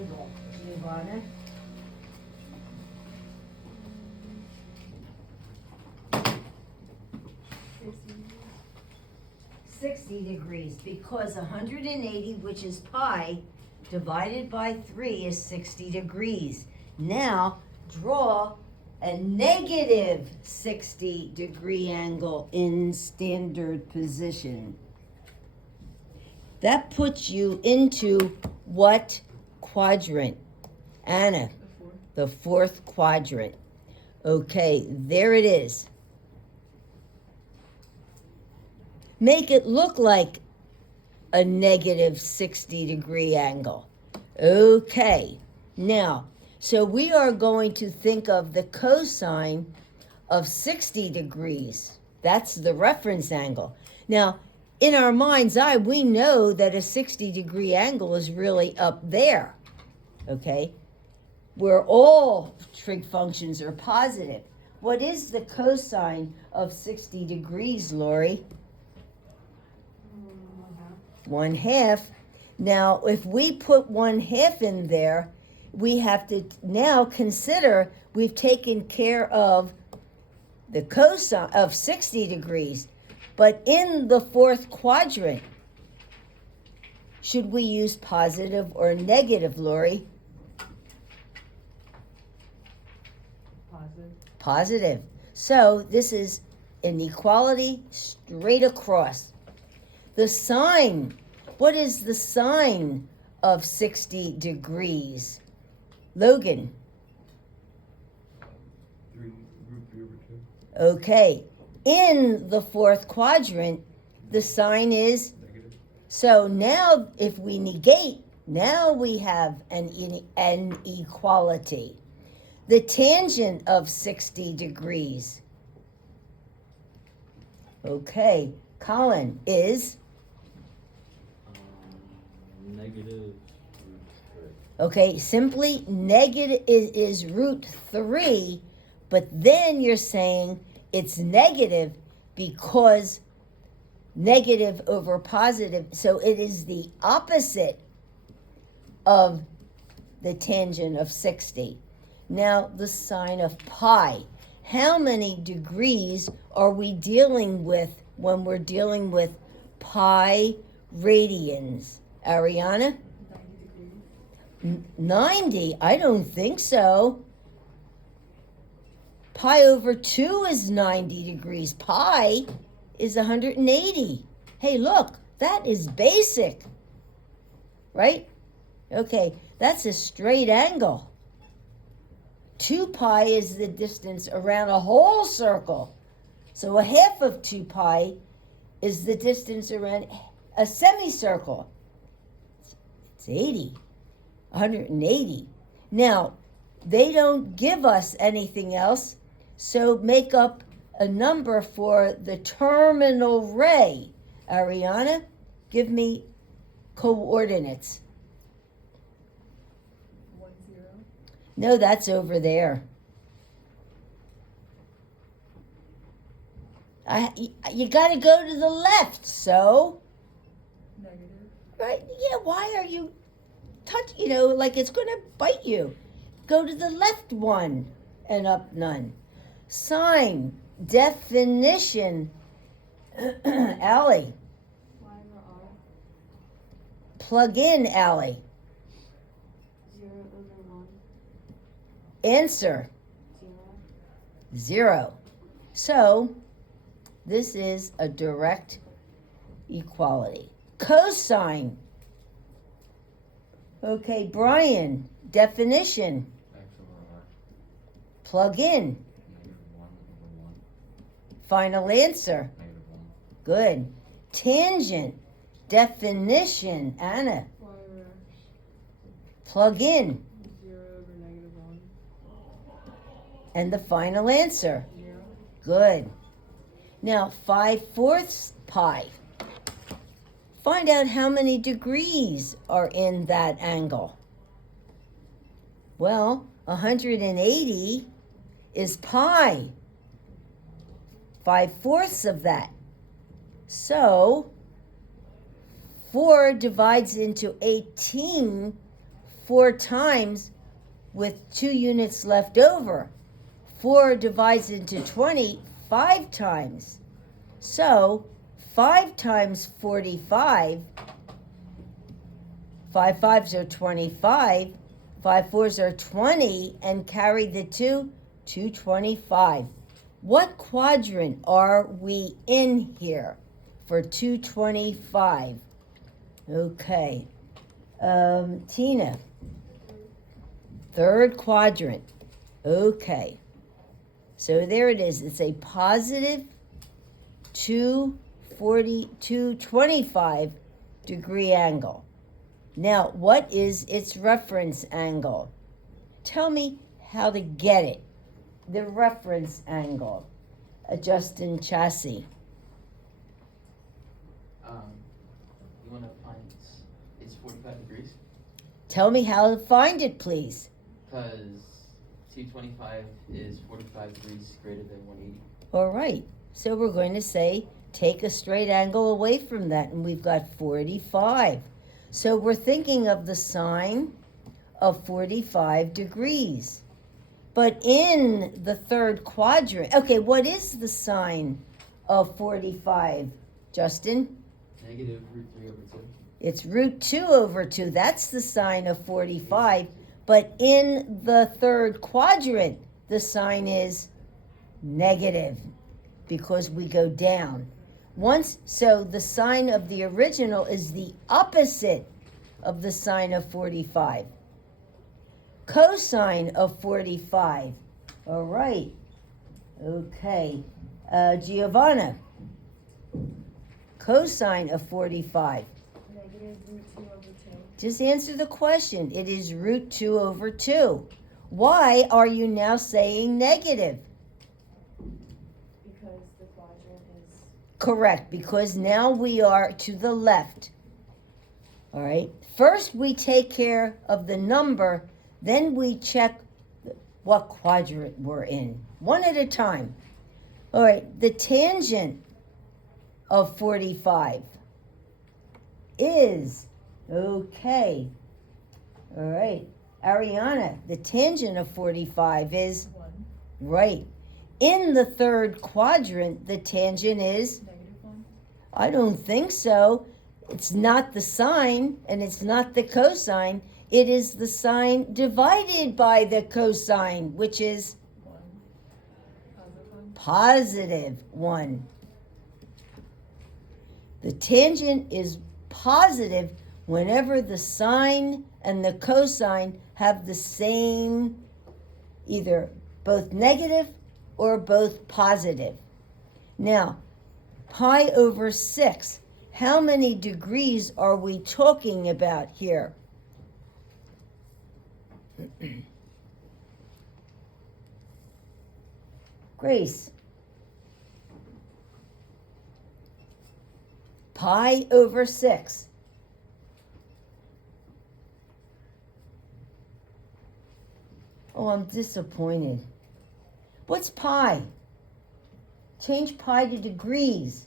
angle, Giovanna? 60 degrees, because 180, which is pi, divided by 3 is 60 degrees. Now, draw a negative 60 degree angle in standard position. That puts you into what quadrant? Anna? The fourth quadrant. Okay, there it is. Make it look like a negative 60 degree angle. Okay, now, so we are going to think of the cosine of 60 degrees. That's the reference angle. Now, in our mind's eye, we know that a 60 degree angle is really up there, okay? Where all trig functions are positive. What is the cosine of 60 degrees, Lori? 1/2. Now, if we put 1/2 in there, we have to now consider we've taken care of the cosine of 60 degrees. But in the fourth quadrant, should we use positive or negative, Lori? Positive. So this is an equality straight across. The sine, what is the sine of 60 degrees? Logan? 3 √3/2. Okay. In the fourth quadrant, the sine is Negative. so now if we negate, now we have an equality. The tangent of 60 degrees. Okay, Colin, is? Negative Okay, simply negative is √3, but then you're saying it's negative because negative over positive, so it is the opposite of the tangent of 60. Now, the sine of pi. How many degrees are we dealing with when we're dealing with pi radians? Ariana? 90? I don't think so. Pi over 2 is 90 degrees. Pi is 180. Hey, look, that is basic. Right? Okay, that's a straight angle. 2 pi is the distance around a whole circle. So 1/2 of 2 pi is the distance around a semicircle. It's 80. 180. Now, they don't give us anything else, so make up a number for the terminal ray. Ariana, give me coordinates. 1, 0. No, that's over there. You got to go to the left, so. Negative. Right? Yeah, why are you like it's going to bite you? Go to the left one and up none. Sine, definition, Allie. Y over R. Plug in, Allie. 0 over 1. Answer, 0. 0. So, this is a direct equality. Cosine. Okay, Brian, definition. X over R. Plug in. -1/1. Final answer. -1. Good. Tangent. Definition. Anna. Y over X. Plug in. 0 over -1. And the final answer. 0. Good. Now, 5/4 pi. Find out how many degrees are in that angle. Well, 180 is pi. 5/4 of that. So, 4 divides into 18 4 times with 2 units left over. 4 divides into 20 5 times. So 5 times 45, 5 5s are 25, 5 4s are 20, and carry the 2, 225. What quadrant are we in here for 225? Okay. Tina. Third quadrant. Okay. So there it is. It's a positive 225 degree angle. Now, what is its reference angle? Tell me how to get it. The reference angle. Justin Chassis. You want to find it's 45 degrees? Tell me how to find it, please. Because 225 is 45 degrees greater than 180. All right. So we're going to say take a straight angle away from that, and we've got 45. So we're thinking of the sine of 45 degrees. But in the third quadrant, okay, what is the sine of 45, Justin? Negative root 3 over 2. It's root 2 over 2. That's the sine of 45. But in the third quadrant, the sign is negative because we go down. So the sign of the original is the opposite of the sine of 45. Cosine of 45. All right. Okay. Giovanna. Cosine of 45. Negative root 2 over 2. Just answer the question. It is root 2 over 2. Why are you now saying negative? Because the quadrant is. Correct, because now we are to the left. All right. First, we take care of the number, then we check what quadrant we're in. One at a time. All right. The tangent of 45 is, okay. All right. Ariana, the tangent of 45 is 1. right. In the third quadrant, the tangent is, Negative 1. I don't think so. It's not the sine and it's not the cosine. It is the sine divided by the cosine, which is 1. Positive 1. positive 1. The tangent is positive whenever the sine and the cosine have the same, either both negative or both positive. Now, pi over 6. How many degrees are we talking about here? Grace. Pi over 6. Oh, I'm disappointed. What's pi? Change pi to degrees.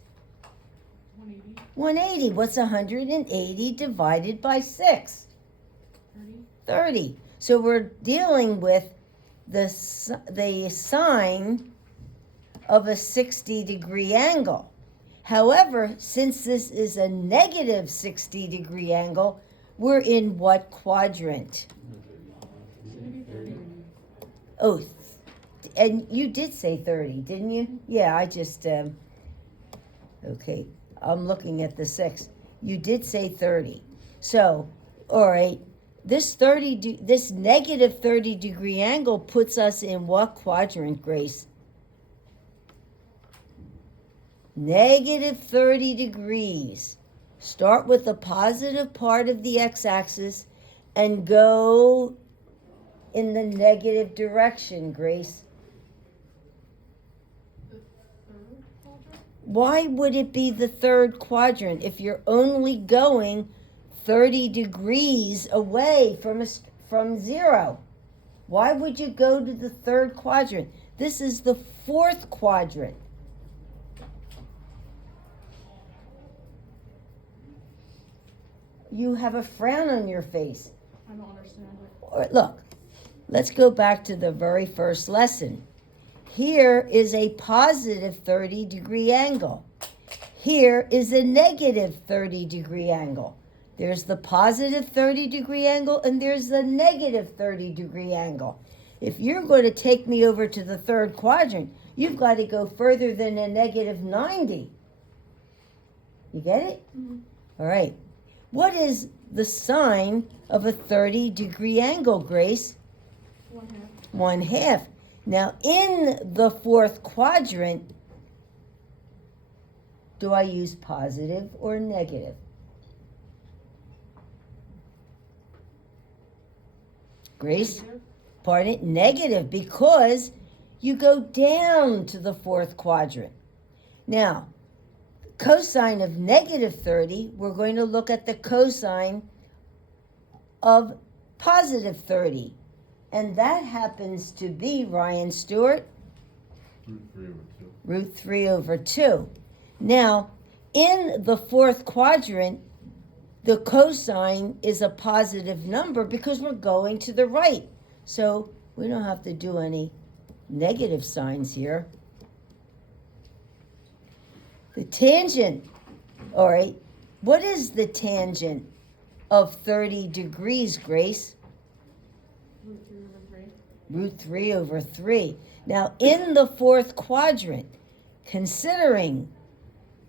180. 180. What's 180 divided by 6? 30. 30. So we're dealing with the sine of a 60-degree angle. However, since this is a negative 60-degree angle, we're in what quadrant? Maybe 30. Oh, and you did say 30, didn't you? Yeah, I just, okay, I'm looking at the 6. You did say 30. So, all right, this negative 30-degree angle puts us in what quadrant, Grace? Negative 30 degrees. Start with the positive part of the x-axis and go in the negative direction, Grace. The third quadrant? Why would it be the third quadrant if you're only going 30 degrees away from 0? Why would you go to the third quadrant? This is the fourth quadrant. You have a frown on your face. I I don't understand it. Or, look, let's go back to the very first lesson. Here is a positive 30-degree angle. Here is a negative 30-degree angle. There's the positive 30-degree angle and there's the negative 30-degree angle. If you're going to take me over to the third quadrant, you've got to go further than a negative 90. You get it? Mm-hmm. All right. What is the sine of a 30-degree angle, Grace? 1/2. 1/2. Now, in the fourth quadrant, do I use positive or negative? Grace? Negative. Pardon? Negative, because you go down to the fourth quadrant. Now, cosine of negative 30, we're going to look at the cosine of positive 30. And that happens to be, Ryan Stewart, Root 3 root 3 over over 2. 2. Now, in the fourth quadrant, the cosine is a positive number because we're going to the right. So we don't have to do any negative signs here. The tangent, all right, what is the tangent of 30 degrees, Grace? Root 3 Root 3 over over 3. 3. Now, in the fourth quadrant, considering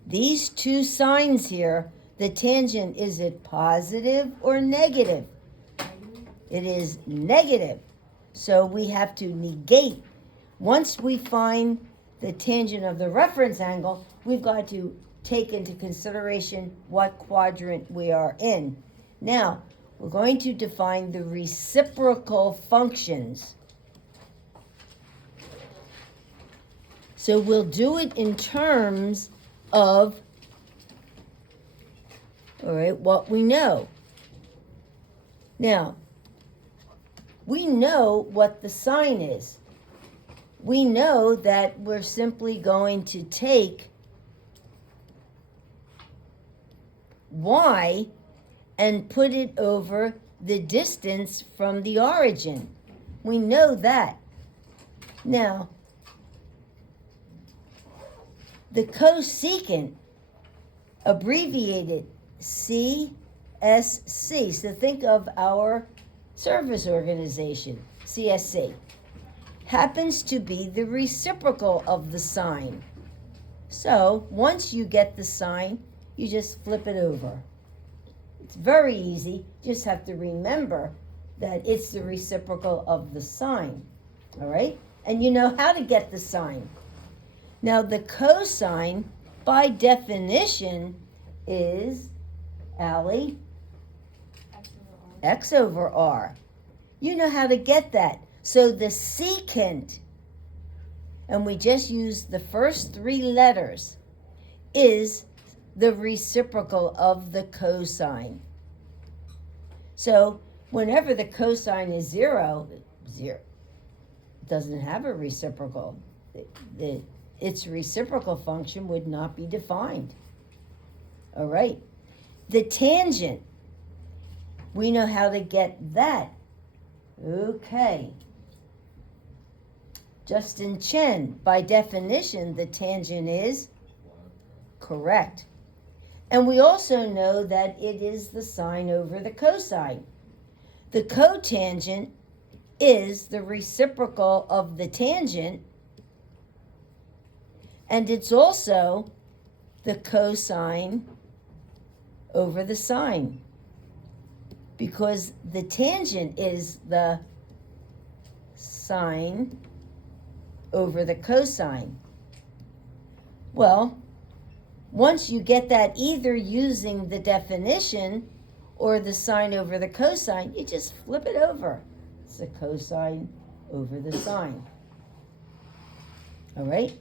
these two signs here, the tangent, is it positive or negative? Negative. It is negative. So we have to negate. Once we find the tangent of the reference angle, we've got to take into consideration what quadrant we are in. Now, we're going to define the reciprocal functions. So we'll do it in terms of, all right, what we know. Now, we know what the sine is. We know that we're simply going to take y and put it over the distance from the origin. We know that. Now, the cosecant, abbreviated CSC, so think of our service organization, CSC, happens to be the reciprocal of the sine. So once you get the sine, you just flip it over. It's very easy. You just have to remember that it's the reciprocal of the sine. All right? And you know how to get the sine. Now, the cosine, by definition, is, Allie, X over R. x over r. You know how to get that. So the secant, and we just use the first three letters, is the reciprocal of the cosine. So whenever the cosine is zero, it doesn't have a reciprocal. Its reciprocal function would not be defined. All right. The tangent, we know how to get that. Okay. Justin Chen, by definition, the tangent is correct. And we also know that it is the sine over the cosine. The cotangent is the reciprocal of the tangent, and it's also the cosine over the sine, because the tangent is the sine over the cosine. Well, once you get that either using the definition or the sine over the cosine, you just flip it over. It's the cosine over the sine. All right?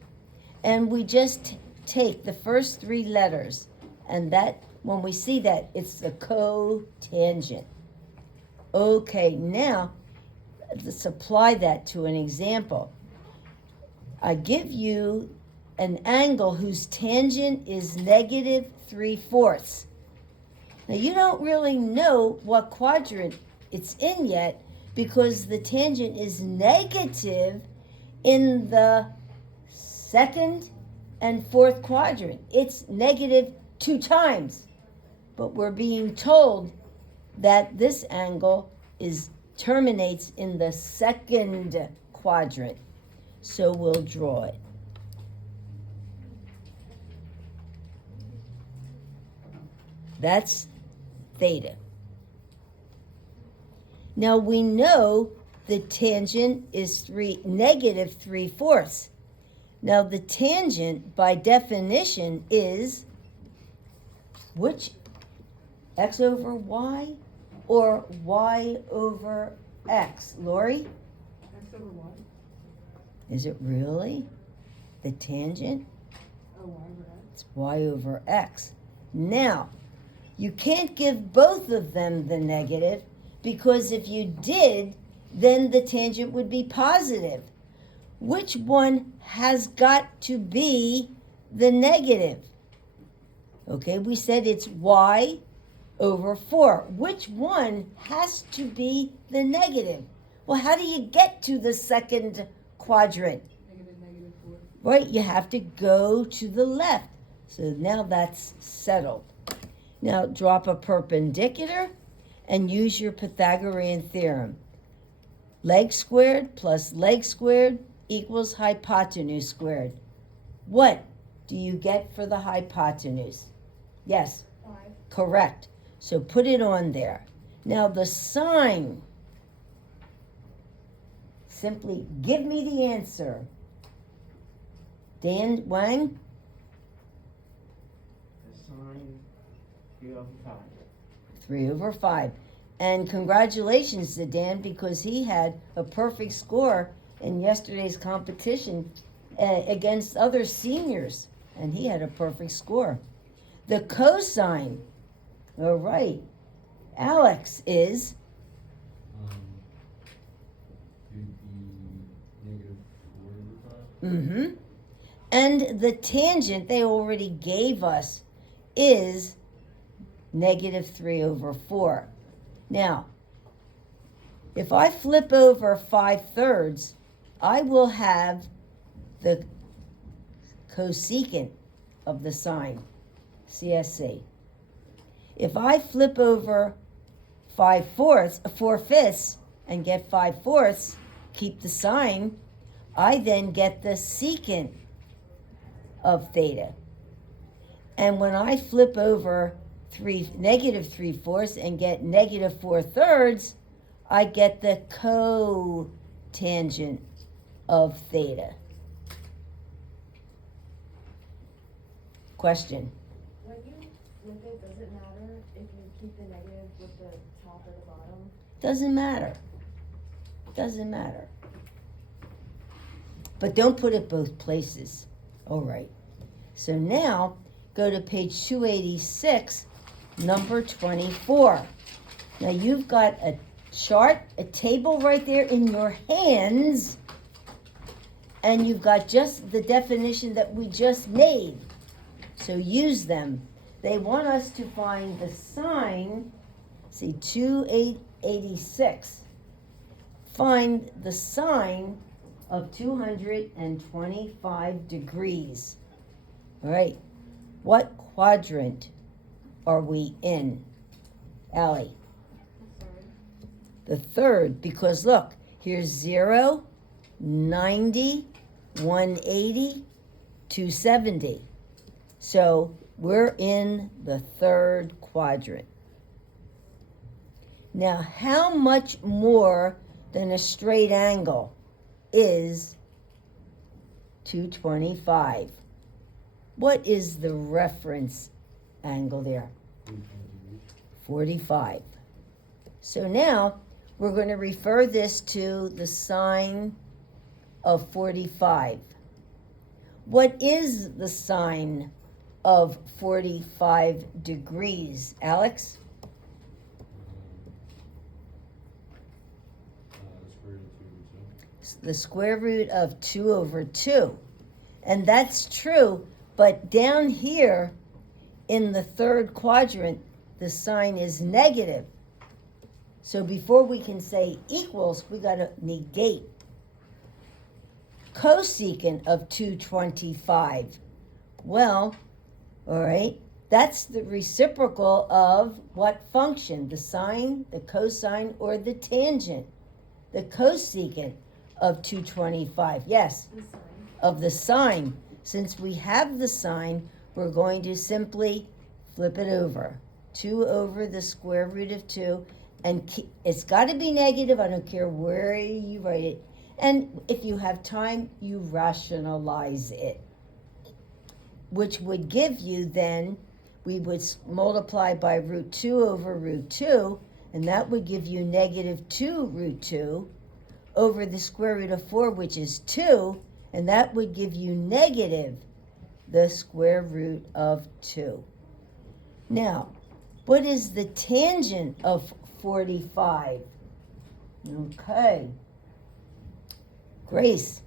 And we just take the first three letters, and that, when we see that, it's the cotangent. Okay, now let's apply that to an example. I give you an angle whose tangent is -3/4. Now, you don't really know what quadrant it's in yet because the tangent is negative in the second and fourth quadrant. It's negative 2 times. But we're being told that this angle terminates in the second quadrant. So we'll draw it. That's theta. Now we know the tangent is negative 3/4. Now the tangent by definition is which? X over y or y over x? Lori? X over Y. Is it really the tangent? Oh, Y over X. It's y over x. Now, you can't give both of them the negative because if you did, then the tangent would be positive. Which one has got to be the negative? Okay, we said it's y over 4. Which one has to be the negative? Well, how do you get to the second quadrant? Negative 4. Right, you have to go to the left. So now that's settled. Now drop a perpendicular and use your Pythagorean theorem. Leg squared plus leg squared equals hypotenuse squared. What do you get for the hypotenuse? Yes, 5. correct. So put it on there. Now the sine, simply give me the answer. Dan Wang? The sine 3/5. 3/5. And congratulations to Dan because he had a perfect score in yesterday's competition against other seniors. And he had a perfect score. The cosine, all right, Alex is Would be negative 4/5. mm-hmm. And the tangent they already gave us is negative 3/4. Now, if I flip over 5/3, I will have the cosecant of the sine, CSC. If I flip over 4/5 and get 5/4, keep the sine, I then get the secant of theta. And when I flip over negative 3/4 and get negative 4/3, I get the cotangent of theta. Question? When you flip it, does it matter if you keep the negative with the top or the bottom? Doesn't matter. Doesn't matter. But don't put it both places. All right. So now go to page 286, number 24. Now you've got a chart, a table right there in your hands, and you've got just the definition that we just made. So use them. They want us to find the sine, see 286. Find the sine of 225 degrees. All right. What quadrant are we in? Allie? The third, because look, here's 0, 90, 180, 270. So we're in the third quadrant. Now, how much more than a straight angle is 225? What is the reference angle there? 45. So now we're going to refer this to the sine of 45. What is the sine of 45 degrees, Alex? The square root of 2/2. And that's true, but down here in the third quadrant, the sign is negative. So before we can say equals, we got to negate. Cosecant of 225. Well, all right, that's the reciprocal of what function? The sine, the cosine, or the tangent? The cosecant of 225. Yes, The sign. of the sine. Since we have the sine, we're going to simply flip it over. 2 over the square root of 2. And it's got to be negative. I don't care where you write it. And if you have time, you rationalize it. Which would give you then, we would multiply by root 2 over root 2. And that would give you negative 2 root 2 over the square root of 4, which is 2. And that would give you negative the square root of 2. Now, what is the tangent of 45? Okay. Grace.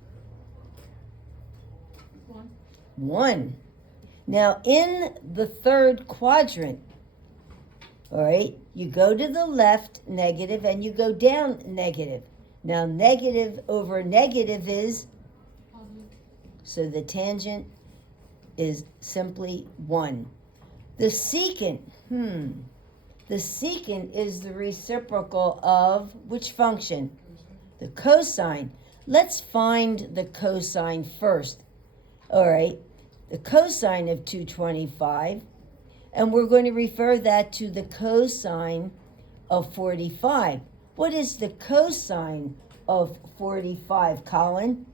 1. Now, in the third quadrant, all right, you go to the left, negative, and you go down, negative. Now, negative over negative is, so the tangent is simply 1. The secant, the secant is the reciprocal of which function? The cosine. Let's find the cosine first. All right, the cosine of 225, and we're going to refer that to the cosine of 45. What is the cosine of 45, Colin?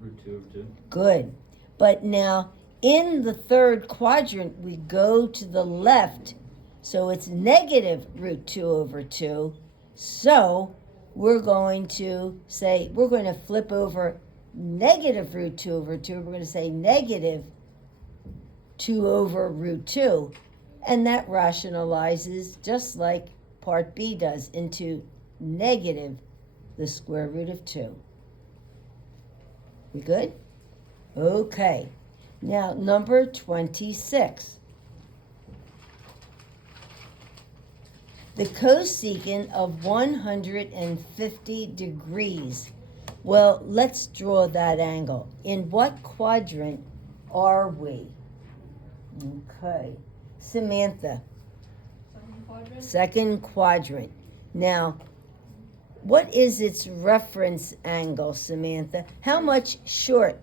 Root 2 over 2. Good. But now, in the third quadrant, we go to the left, so it's negative root 2 over 2. So we're going to say, we're going to flip over negative root 2 over 2. We're going to say negative 2 over root 2. And that rationalizes just like part B does into negative the square root of 2. We good? Okay. Now, number 26. The cosecant of 150 degrees. Well, let's draw that angle. In what quadrant are we? Okay. Samantha. Second quadrant. Now, what is its reference angle, Samantha? How much short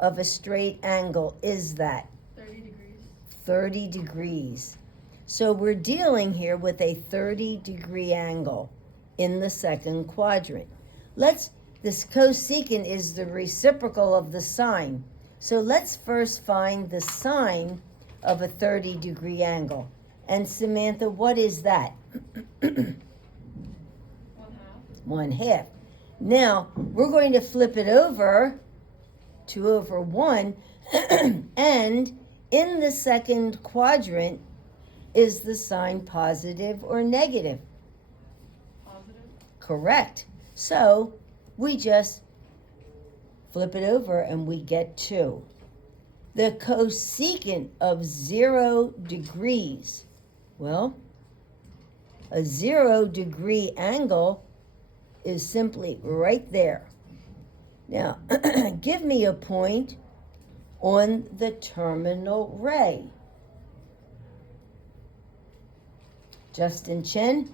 of a straight angle is that? 30 degrees. 30 degrees. So we're dealing here with a 30-degree angle in the second quadrant. This cosecant is the reciprocal of the sine. So let's first find the sine of a 30-degree angle. And Samantha, what is that? 1/2. 1/2. Now, we're going to flip it over, 2 over 1, and in the second quadrant, is the sign positive or negative? Positive. Correct. So, we just flip it over and we get 2. The cosecant of 0 degrees, well, a 0-degree angle is simply right there. Now, give me a point on the terminal ray. Justin Chen?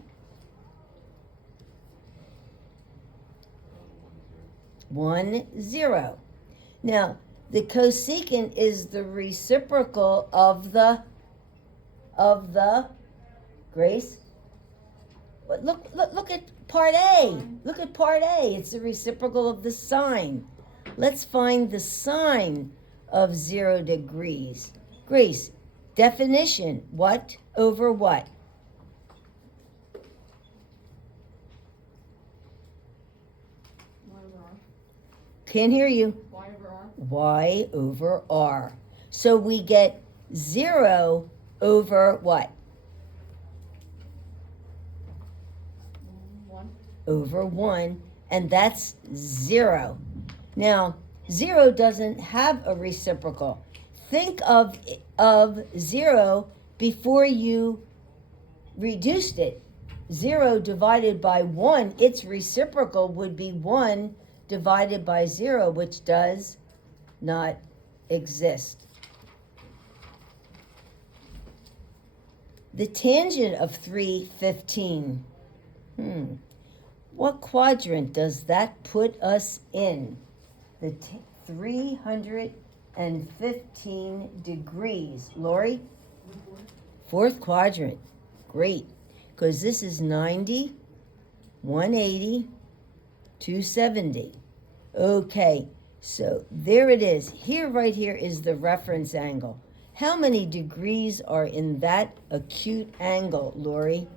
1, 0. Now, the cosecant is the reciprocal of the Grace? But look at part A. Look at part A. It's the reciprocal of the sine. Let's find the sine of 0 degrees. Grace, definition, what over what? Y over R. Can't hear you. Y over R. Y over R. So we get 0 over what? 1. Over 1, and that's 0. Now, 0 doesn't have a reciprocal. Think of 0 before you reduced it. 0 divided by 1, its reciprocal would be 1 divided by 0, which does not exist. The tangent of 315. What quadrant does that put us in? The 315 degrees. Lori? Fourth quadrant. Great. Because this is 90, 180, 270. Okay, so there it is. Here, right here is the reference angle. How many degrees are in that acute angle, Lori?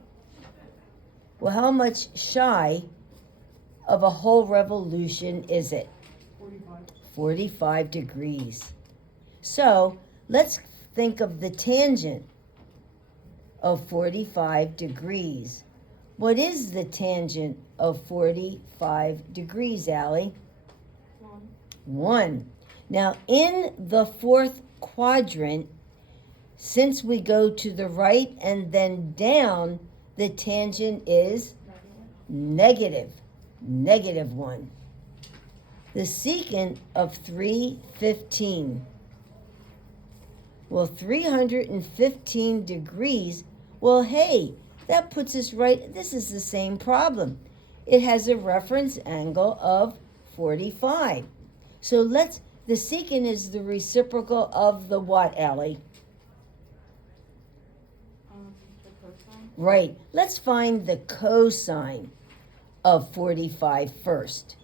Well, how much shy of a whole revolution is it? 45 degrees. So let's think of the tangent of 45 degrees. What is the tangent of 45 degrees, Allie? 1. Now, in the fourth quadrant, since we go to the right and then down, the tangent is negative 1. The secant of 315. Well, 315 degrees, well, hey, that puts us right, this is the same problem. It has a reference angle of 45. So the secant is the reciprocal of the what, Ellie? The cosine. Right. Let's find the cosine of 45 first.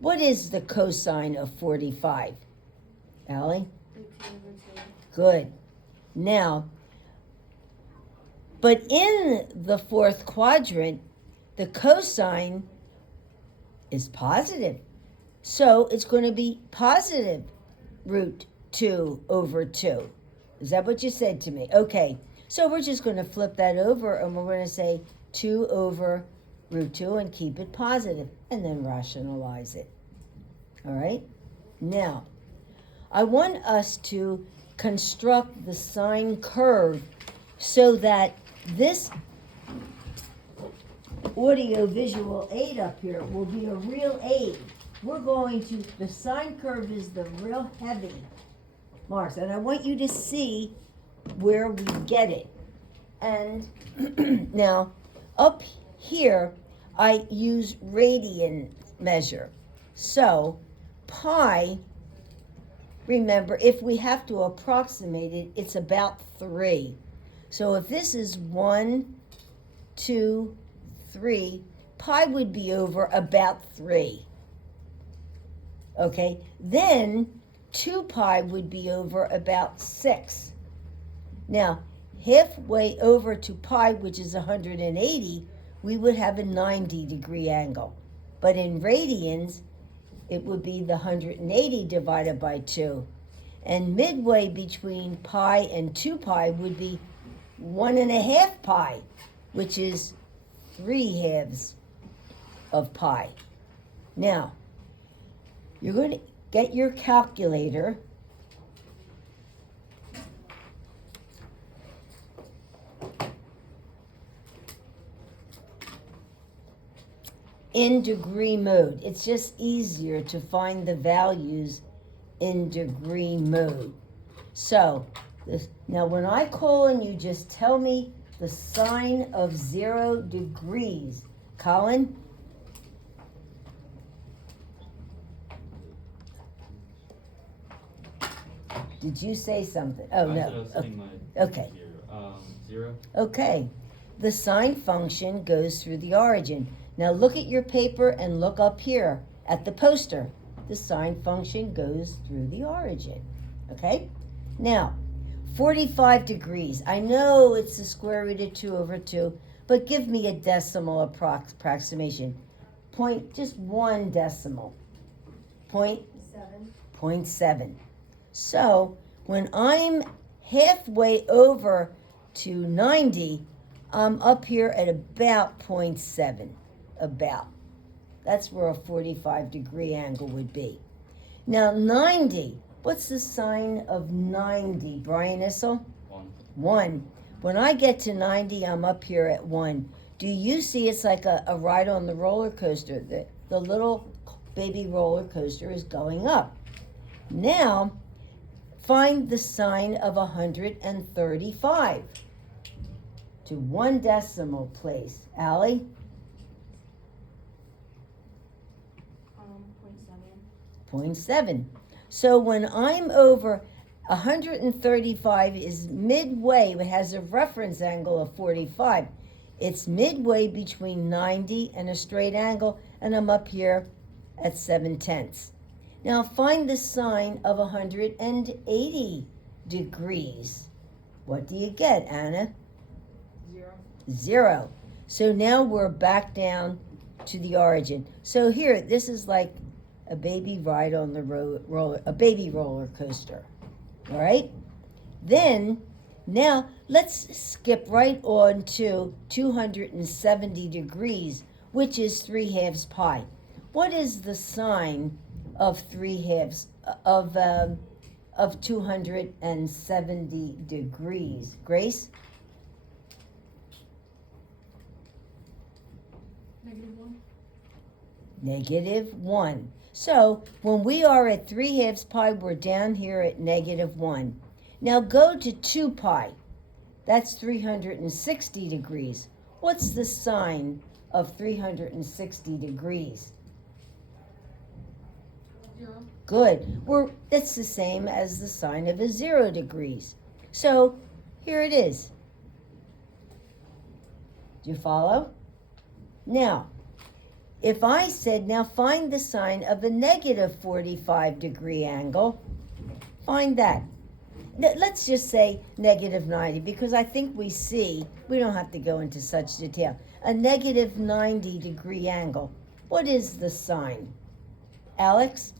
What is the cosine of 45? Allie? Root 2/2. Good. Now, but in the fourth quadrant, the cosine is positive. So it's going to be positive root 2/2. Is that what you said to me? Okay. So we're just going to flip that over and we're going to say 2/√2 and keep it positive and then rationalize it. All right? Now, I want us to construct the sine curve so that this audio-visual aid up here will be a real aid. The sine curve is the real heavy marks, and I want you to see where we get it. And now, up here, I use radian measure. So, pi, remember, if we have to approximate it, it's about 3. So if this is 1, 2, 3, pi would be over about 3. Okay, then 2 pi would be over about 6. Now, halfway over to pi, which is 180, we would have a 90-degree angle. But in radians, it would be the 180 divided by 2. And midway between pi and 2 pi would be 1.5 pi, which is 3/2 of pi. Now, you're going to get your calculator. In degree mode. It's just easier to find the values in degree mode. So, now when I call and you just tell me the sine of 0 degrees. Colin? Did you say something? Oh, I no. said I was setting my Okay. 0. Okay. The sine function goes through the origin. Now look at your paper and look up here at the poster. The sine function goes through the origin. Okay? Now, 45 degrees. I know it's the square root of 2/2, but give me a decimal approximation. Just 1 decimal. 0.7. So, when I'm halfway over to 90, I'm up here at about 0.7. About. That's where a 45-degree angle would be. Now, 90. What's the sine of 90, Brian Issel? 1. 1. When I get to 90, I'm up here at 1. do you see it's like a ride on the roller coaster? The little baby roller coaster is going up. Now, find the sign of 135 to one decimal place. Allie? 0.7. So when I'm over 135 is midway, it has a reference angle of 45. It's midway between 90 and a straight angle, and I'm up here at 7/10. Now find the sine of 180 degrees. What do you get, Anna? 0. So now we're back down to the origin. So here, this is like a baby ride on the a baby roller coaster. All right? Then, now let's skip right on to 270 degrees, which is 3/2 pi. What is the sine of 3/2 of 270 degrees? Grace? -1. So when we are at 3/2 pi, we're down here at -1. Now go to 2 pi. That's 360 degrees. What's the sine of 360 degrees? 0. Good. That's the same as the sine of 0 degrees. So here it is. Do you follow? Now, if I said, now find the sine of a -45 degree angle, find that. Let's just say -90, because I think we don't have to go into such detail. A -90 degree angle. What is the sine? Alex?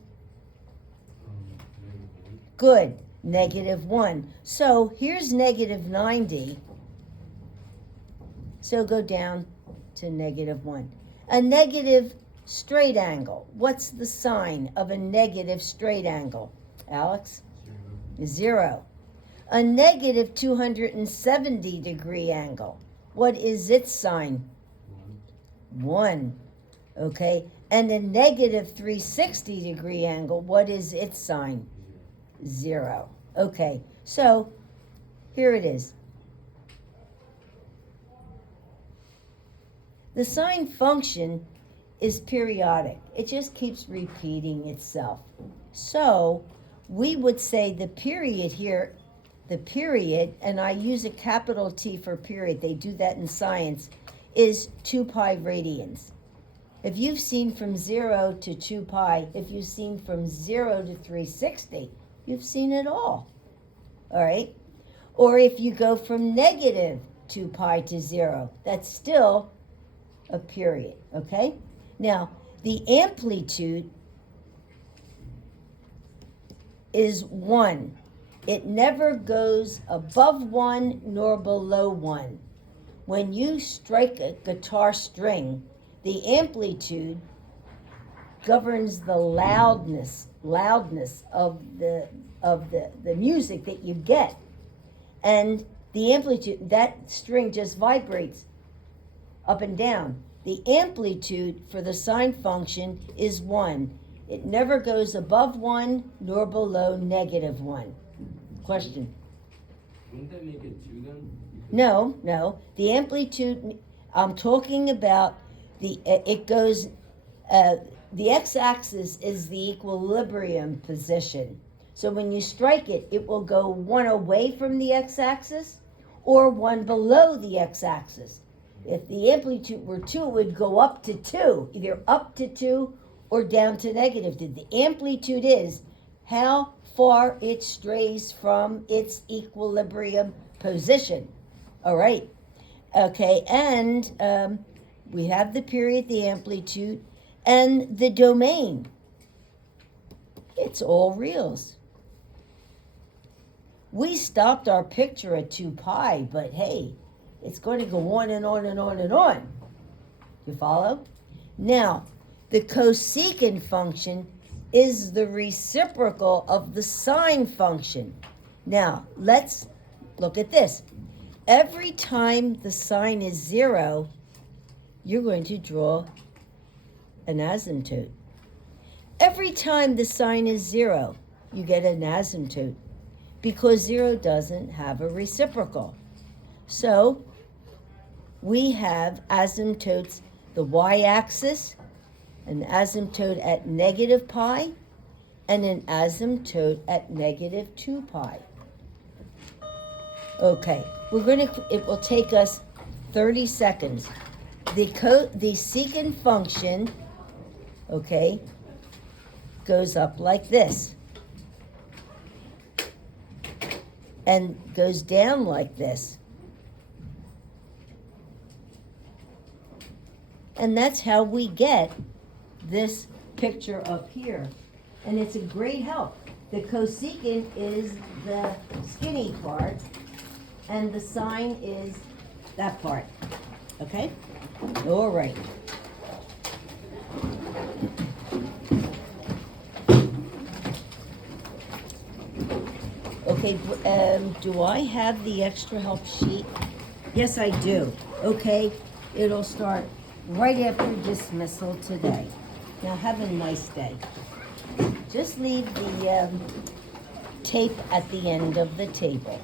Good. -1. So here's -90. So go down to -1. A negative straight angle. What's the sine of a negative straight angle? Alex? 0. A negative 270 degree angle. What is its sine? 1. Okay. And a negative 360 degree angle. What is its sine? 0. Okay. So here it is. The sine function is periodic. It just keeps repeating itself. So we would say the period here, and I use a capital T for period, they do that in science, is 2 pi radians. If you've seen from 0 to 2 pi, if you've seen from 0 to 360, you've seen it all. All right? Or if you go from -2 pi to 0, that's still a period, okay? Now, the amplitude is 1. It never goes above 1 nor below 1. When you strike a guitar string, the amplitude governs the loudness of the music that you get. And the amplitude, that string just vibrates up and down. The amplitude for the sine function is 1. It never goes above 1 nor below -1. Question? Wouldn't that make it 2 then? No. The amplitude, I'm talking about the x-axis is the equilibrium position. So when you strike it, it will go 1 away from the x-axis or 1 below the x-axis. If the amplitude were 2, it would go up to 2, either up to 2 or down to -2. The amplitude is how far it strays from its equilibrium position. All right. Okay, and we have the period, the amplitude, and the domain. It's all reals. We stopped our picture at 2 pi, but hey, it's going to go on and on and on and on. You follow? Now, the cosecant function is the reciprocal of the sine function. Now, let's look at this. Every time the sine is 0, you're going to draw an asymptote. Every time the sign is 0, you get an asymptote because 0 doesn't have a reciprocal. So we have asymptotes, the y-axis, an asymptote at negative pi, and an asymptote at negative 2 pi. Okay, it will take us 30 seconds. The secant function, okay, goes up like this and goes down like this. And that's how we get this picture up here. And it's a great help. The cosecant is the skinny part, and the sine is that part. Okay? All right. Okay, do I have the extra help sheet? Yes, I do. Okay, it'll start right after dismissal today. Now, have a nice day. Just leave the tape at the end of the table.